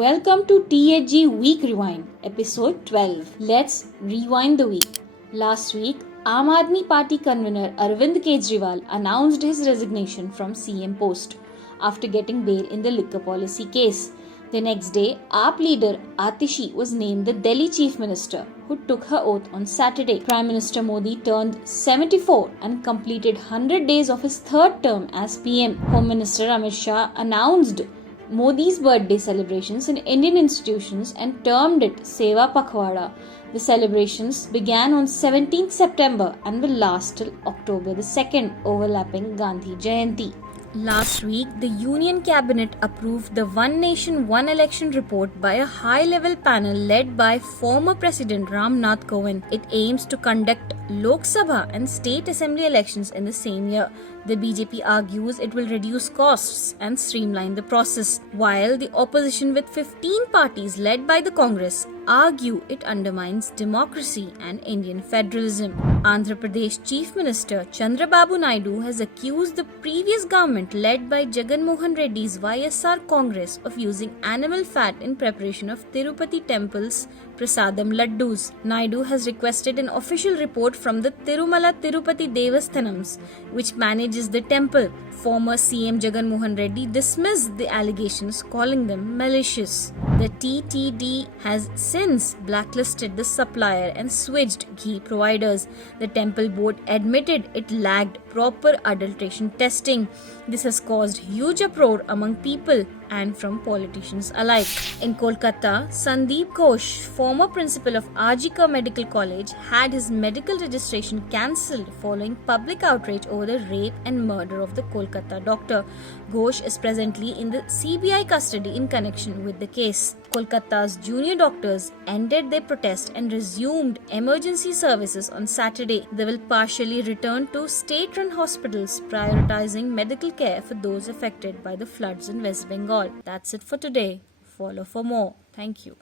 Welcome to THG Week Rewind, episode 12. Let's rewind the week. Last week, Aam Aadmi Party convener Arvind Kejriwal announced his resignation from CM post after getting bail in the liquor policy case. The next day, AAP leader Atishi was named the Delhi Chief Minister, who took her oath on Saturday. Prime Minister Modi turned 74 and completed 100 days of his third term as PM. Home Minister Amit Shah announced Modi's birthday celebrations in Indian institutions and termed it Seva Pakhwada. The celebrations began on 17th September and will last till October the 2nd, overlapping Gandhi Jayanti. Last week, the Union Cabinet approved the One Nation, One Election report by a high-level panel led by former President Ram Nath Kovind. It aims to conduct Lok Sabha and State Assembly elections in the same year. The BJP argues it will reduce costs and streamline the process, while the opposition with 15 parties led by the Congress argue it undermines democracy and Indian federalism. Andhra Pradesh Chief Minister Chandrababu Naidu has accused the previous government led by Jagan Mohan Reddy's YSR Congress of using animal fat in preparation of Tirupathi temple's Prasadam Laddoos. Naidu has requested an official report from the Tirumala Tirupati Devasthanams, which manages the temple. Former CM Jagan Mohan Reddy dismissed the allegations, calling them malicious. The TTD has since blacklisted the supplier and switched ghee providers. The temple board admitted it lacked proper adulteration testing. This has caused huge uproar among people and from politicians alike. In Kolkata, Sandeep Ghosh, former principal of Ajika Medical College, had his medical registration cancelled following public outrage over the rape and murder of the Kolkata doctor. Ghosh is presently in the CBI custody in connection with the case. Kolkata's junior doctors ended their protest and resumed emergency services on Saturday. They will partially return to state-run hospitals, prioritizing medical care for those affected by the floods in West Bengal. That's it for today. Follow for more. Thank you.